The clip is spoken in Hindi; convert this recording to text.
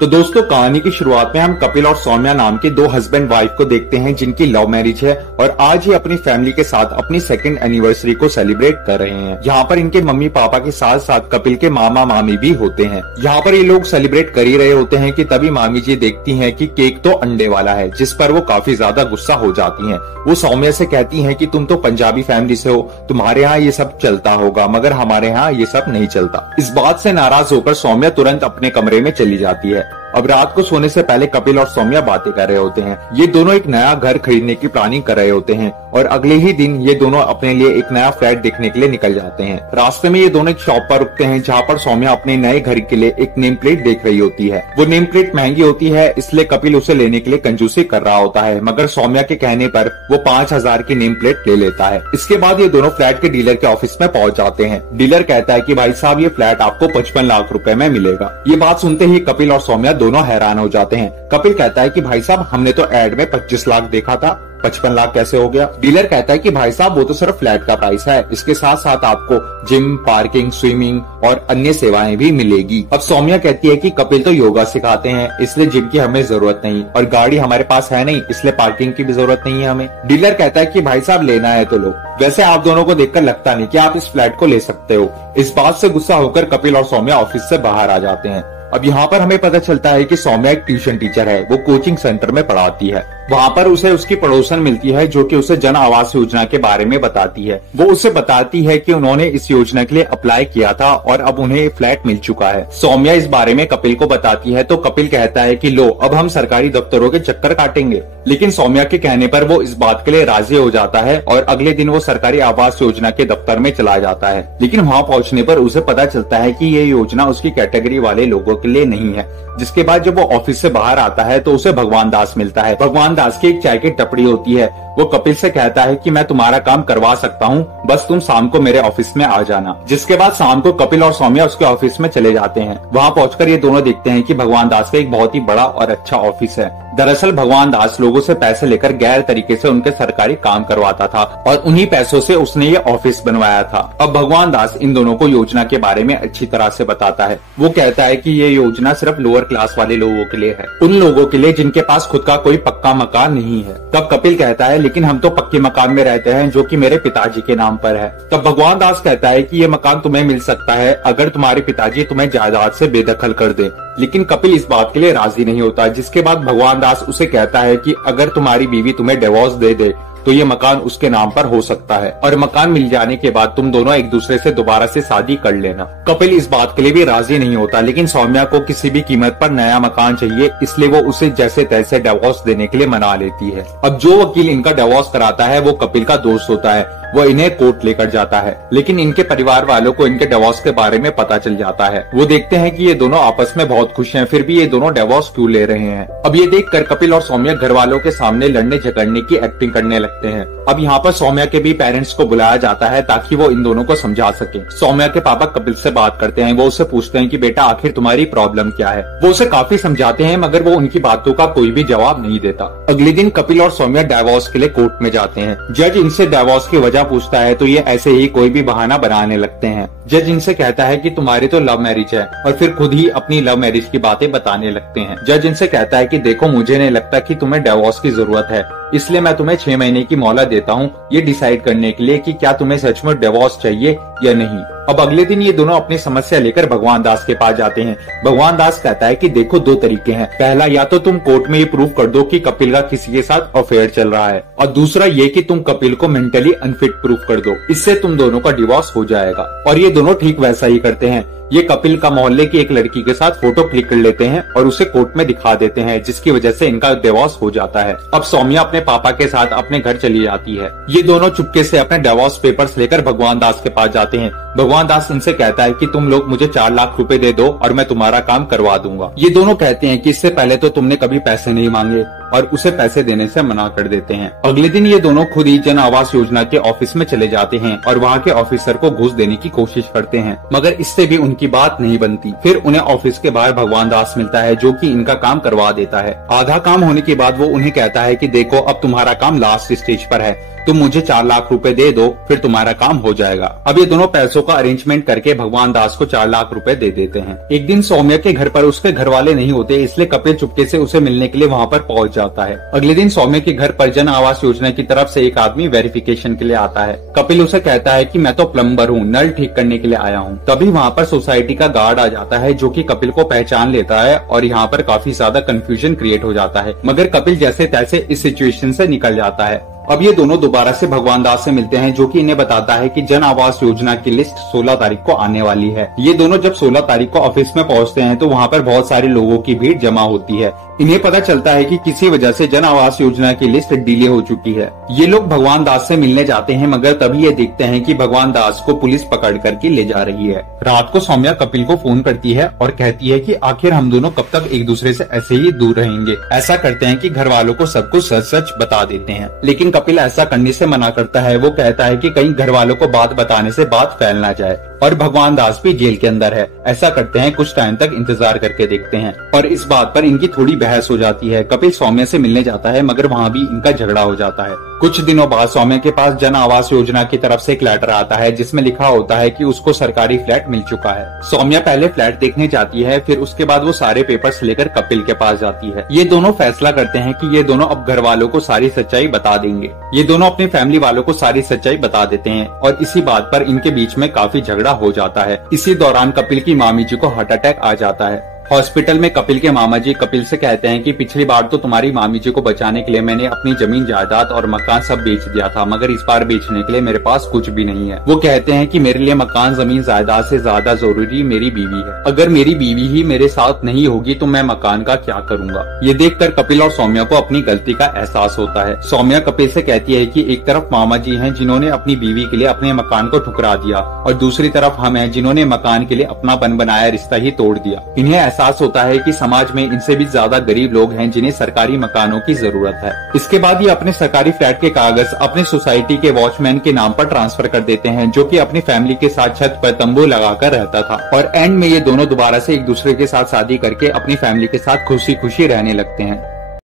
तो दोस्तों, कहानी की शुरुआत में हम कपिल और सौम्या नाम के दो हस्बैंड वाइफ को देखते हैं जिनकी लव मैरिज है और आज ही अपनी फैमिली के साथ अपनी सेकंड एनिवर्सरी को सेलिब्रेट कर रहे हैं। यहाँ पर इनके मम्मी पापा के साथ साथ कपिल के मामा मामी भी होते हैं। यहाँ पर ये लोग सेलिब्रेट कर ही रहे होते हैं कि तभी मामी जी देखती हैं कि केक तो अंडे वाला है, जिस पर वो काफी ज्यादा गुस्सा हो जाती हैं। वो सौम्या से कहती हैं कि तुम तो पंजाबी फैमिली से हो, तुम्हारे यहाँ ये सब चलता होगा, मगर हमारे यहाँ ये सब नहीं चलता। इस बात से नाराज होकर सौम्या तुरंत अपने कमरे में चली जाती है। अब रात को सोने से पहले कपिल और सौम्या बातें कर रहे होते हैं। ये दोनों एक नया घर खरीदने की प्लानिंग कर रहे होते हैं और अगले ही दिन ये दोनों अपने लिए एक नया फ्लैट देखने के लिए निकल जाते हैं। रास्ते में ये दोनों एक शॉप पर रुकते हैं जहाँ पर सौम्या अपने नए घर के लिए एक नेम प्लेट देख रही होती है। वो नेम प्लेट महंगी होती है, इसलिए कपिल उसे लेने के लिए कंजूसी कर रहा होता है, मगर सौम्या के कहने पर वो 5,000 की नेम प्लेट ले लेता है। इसके बाद ये दोनों फ्लैट के डीलर के ऑफिस में पहुंच जाते हैं। डीलर कहता है कि भाई साहब, ये फ्लैट आपको 55 लाख रुपए में मिलेगा। ये बात सुनते ही कपिल और सौम्या दोनों हैरान हो जाते हैं। कपिल कहता है कि भाई साहब, हमने तो एड में 25 लाख देखा था, 55 लाख कैसे हो गया? डीलर कहता है कि भाई साहब, वो तो सिर्फ फ्लैट का प्राइस है, इसके साथ साथ आपको जिम, पार्किंग, स्विमिंग और अन्य सेवाएं भी मिलेगी। अब सौम्या कहती है कि कपिल तो योगा सिखाते हैं, इसलिए जिम की हमें जरूरत नहीं, और गाड़ी हमारे पास है नहीं, इसलिए पार्किंग की भी जरूरत नहीं है हमें। डीलर कहता है कि भाई साहब, लेना है तो लो। वैसे आप दोनों को देखकर लगता नहीं कि आप इस फ्लैट को ले सकते हो। इस बात से गुस्सा होकर कपिल और सौम्या ऑफिस से बाहर आ जाते हैं। अब यहाँ पर हमें पता चलता है कि सौम्या एक ट्यूशन टीचर है। वो कोचिंग सेंटर में पढ़ाती है। वहाँ पर उसे उसकी पड़ोसन मिलती है जो कि उसे जन आवास योजना के बारे में बताती है। वो उसे बताती है कि उन्होंने इस योजना के लिए अप्लाई किया था और अब उन्हें फ्लैट मिल चुका है। सौम्या इस बारे में कपिल को बताती है तो कपिल कहता है कि लो, अब हम सरकारी दफ्तरों के चक्कर काटेंगे। लेकिन सौम्या के कहने पर वो इस बात के लिए राजी हो जाता है और अगले दिन वो सरकारी आवास योजना के दफ्तर में चला जाता है। लेकिन वहाँ पहुँचने पर उसे पता चलता है कि ये योजना उसकी कैटेगरी वाले लोगों के लिए नहीं है। जिसके बाद जब वो ऑफिस से बाहर आता है तो उसे भगवान दास मिलता है। भगवान दास की एक चाय की टपड़ी होती है। वो कपिल से कहता है कि मैं तुम्हारा काम करवा सकता हूँ, बस तुम शाम को मेरे ऑफिस में आ जाना। जिसके बाद शाम को कपिल और सौम्या उसके ऑफिस में चले जाते हैं। वहाँ पहुंचकर ये दोनों देखते हैं कि भगवान दास का एक बहुत ही बड़ा और अच्छा ऑफिस है। दरअसल भगवान दास लोगों से पैसे लेकर गैर तरीके से उनके सरकारी काम करवाता था और उन्हीं पैसों से उसने ये ऑफिस बनवाया था। अब भगवान दास इन दोनों को योजना के बारे में अच्छी तरह से बताता है। वो कहता है कि ये योजना सिर्फ लोअर क्लास वाले लोगों के लिए है, उन लोगों के लिए जिनके पास खुद का कोई पक्का मकान नहीं है। तब कपिल कहता है, लेकिन हम तो पक्के मकान में रहते हैं जो कि मेरे पिताजी के नाम पर है। तब भगवान दास कहता है कि ये मकान तुम्हें मिल सकता है अगर तुम्हारे पिताजी तुम्हें जायदाद से बेदखल कर दे। लेकिन कपिल इस बात के लिए राजी नहीं होता। जिसके बाद भगवान दास उसे कहता है कि अगर तुम्हारी बीवी तुम्हें डिवोर्स दे दे तो ये मकान उसके नाम पर हो सकता है और मकान मिल जाने के बाद तुम दोनों एक दूसरे से दोबारा से शादी कर लेना। कपिल इस बात के लिए भी राजी नहीं होता, लेकिन सौम्या को किसी भी कीमत पर नया मकान चाहिए, इसलिए वो उसे जैसे तैसे डिवोर्स देने के लिए मना लेती है। अब जो वकील इनका डिवोर्स कराता है वो कपिल का दोस्त होता है। वो इन्हें कोर्ट लेकर जाता है, लेकिन इनके परिवार वालों को इनके डिवोर्स के बारे में पता चल जाता है। वो देखते हैं कि ये दोनों आपस में बहुत खुश हैं, फिर भी ये दोनों डिवोर्स क्यों ले रहे हैं। अब ये देखकर कपिल और सौम्या घर वालों के सामने लड़ने झगड़ने की एक्टिंग करने लगते हैं। अब यहाँ पर सौम्या के भी पेरेंट्स को बुलाया जाता है ताकि वो इन दोनों को समझा सके। सौम्या के पापा कपिल से बात करते हैं। वो उससे पूछते हैं कि बेटा, आखिर तुम्हारी प्रॉब्लम क्या है। वो उसे काफी समझाते हैं, मगर वो उनकी बातों का कोई भी जवाब नहीं देता। अगले दिन कपिल और सौम्या डिवोर्स के लिए कोर्ट में जाते हैं। जज इनसे डिवोर्स की वजह पूछता है तो ये ऐसे ही कोई भी बहाना बनाने लगते हैं। जज इनसे कहता है कि तुम्हारी तो लव मैरिज है और फिर खुद ही अपनी लव मैरिज की बातें बताने लगते हैं। जज इनसे कहता है कि देखो, मुझे नहीं लगता कि तुम्हें डिवोर्स की जरूरत है, इसलिए मैं तुम्हें 6 महीने की मोहलत देता हूँ ये डिसाइड करने के लिए कि क्या तुम्हें सच में डिवोर्स चाहिए या नहीं। अब अगले दिन ये दोनों अपनी समस्या लेकर भगवान दास के पास जाते हैं। भगवान दास कहता है कि देखो, 2 तरीके हैं। पहला, या तो तुम कोर्ट में ये प्रूव कर दो कि कपिल का किसी के साथ अफेयर चल रहा है, और दूसरा ये कि तुम कपिल को मेंटली अनफिट प्रूव कर दो। इससे तुम दोनों का डिवोर्स हो जाएगा। और ये दोनों ठीक वैसा ही करते हैं। ये कपिल का मोहल्ले की एक लड़की के साथ फोटो क्लिक कर लेते हैं और उसे कोर्ट में दिखा देते हैं, जिसकी वजह से इनका डिवोर्स हो जाता है। अब सौम्या अपने पापा के साथ अपने घर चली जाती है। ये दोनों चुपके से अपने डिवोर्स पेपर्स लेकर भगवान दास के पास जाते हैं। भगवान दास इनसे कहता है कि तुम लोग मुझे 4 लाख रुपए दे दो और मैं तुम्हारा काम करवा दूंगा। ये दोनों कहते हैं कि इससे पहले तो तुमने कभी पैसे नहीं मांगे, और उसे पैसे देने से मना कर देते हैं। अगले दिन ये दोनों खुद ही जन आवास योजना के ऑफिस में चले जाते हैं और वहाँ के ऑफिसर को घूस देने की कोशिश करते हैं, मगर इससे भी उनकी बात नहीं बनती। फिर उन्हें ऑफिस के बाहर भगवान दास मिलता है जो कि इनका काम करवा देता है। आधा काम होने के बाद वो उन्हें कहता है कि देखो, अब तुम्हारा काम लास्ट स्टेज पर है, तुम मुझे 4 लाख रुपए दे दो, फिर तुम्हारा काम हो जाएगा। अब ये दोनों पैसों का अरेंजमेंट करके भगवान दास को 4 लाख रुपए दे देते हैं। एक दिन सौम्या के घर पर उसके घर वाले नहीं होते, इसलिए कपिल चुपके से उसे मिलने के लिए वहाँ पर पहुँच जाता है। अगले दिन सौम्या के घर पर जन आवास योजना की तरफ से एक आदमी वेरिफिकेशन के लिए आता है। कपिल उसे कहता है कि मैं तो प्लम्बर हूँ, नल ठीक करने के लिए आया हूँ। तभी वहाँ पर सोसाइटी का गार्ड आ जाता है जो कि कपिल को पहचान लेता है और यहाँ पर काफी ज्यादा कंफ्यूजन क्रिएट हो जाता है, मगर कपिल जैसे तैसे इस सिचुएशन से निकल जाता है। अब ये दोनों दोबारा से भगवान दास से मिलते हैं जो कि इन्हें बताता है कि जन आवास योजना की लिस्ट 16 तारीख को आने वाली है। ये दोनों जब 16 तारीख को ऑफिस में पहुंचते हैं तो वहाँ पर बहुत सारे लोगों की भीड़ जमा होती है। इन्हें पता चलता है कि किसी वजह से जन आवास योजना की लिस्ट डिले हो चुकी है। ये लोग भगवान दास से मिलने जाते हैं, मगर तभी ये देखते हैं कि भगवान दास को पुलिस पकड़ करके ले जा रही है। रात को सौम्या कपिल को फोन करती है और कहती है कि आखिर हम दोनों कब तक एक दूसरे से ऐसे ही दूर रहेंगे। ऐसा करते हैं कि घर वालों को सब कुछ सच सच बता देते हैं, लेकिन कपिल ऐसा करने से मना करता है। वो कहता है कि कहीं घर वालों को बात बताने से बात फैल ना जाए, और भगवान दास भी जेल के अंदर है। ऐसा करते हैं, कुछ टाइम तक इंतजार करके देखते हैं, और इस बात पर इनकी थोड़ी बहस हो जाती है। कपिल सौम्या से मिलने जाता है, मगर वहाँ भी इनका झगड़ा हो जाता है। कुछ दिनों बाद सौम्या के पास जन आवास योजना की तरफ से एक लेटर आता है जिसमें लिखा होता है कि उसको सरकारी फ्लैट मिल चुका है। सौम्या पहले फ्लैट देखने जाती है, फिर उसके बाद वो सारे पेपर्स लेकर कपिल के पास जाती है। ये दोनों फैसला करते हैं कि ये दोनों अब घर वालों को सारी सच्चाई बता देंगे। ये दोनों अपनी फैमिली वालों को सारी सच्चाई बता देते हैं, और इसी बात पर इनके बीच में काफी झगड़ा हो जाता है। इसी दौरान कपिल की मामी जी को हार्ट अटैक आ जाता है। हॉस्पिटल में कपिल के मामा जी कपिल से कहते हैं कि पिछली बार तो तुम्हारी मामी जी को बचाने के लिए मैंने अपनी जमीन जायदाद और मकान सब बेच दिया था, मगर इस बार बेचने के लिए मेरे पास कुछ भी नहीं है। वो कहते हैं कि मेरे लिए मकान जमीन जायदाद से ज्यादा जरूरी मेरी बीवी है। अगर मेरी बीवी ही मेरे साथ नहीं होगी तो मैं मकान का क्या करूंगा। ये देखकर कपिल और सौम्या को अपनी गलती का एहसास होता है। सौम्या कपिल से कहती है कि एक तरफ मामा जी हैं जिन्होंने अपनी बीवी के लिए अपने मकान को ठुकरा दिया, और दूसरी तरफ हम हैं जिन्होंने मकान के लिए अपना बन बनाया रिश्ता ही तोड़ दिया। इन्हें एहसास होता है कि समाज में इनसे भी ज्यादा गरीब लोग हैं जिन्हें सरकारी मकानों की जरूरत है। इसके बाद ये अपने सरकारी फ्लैट के कागज अपने सोसाइटी के वॉचमैन के नाम पर ट्रांसफर कर देते हैं, जो कि अपनी फैमिली के साथ छत पर तंबू लगाकर रहता था। और एंड में ये दोनों दोबारा से एक दूसरे के साथ शादी करके अपनी फैमिली के साथ खुशी खुशी रहने लगते हैं।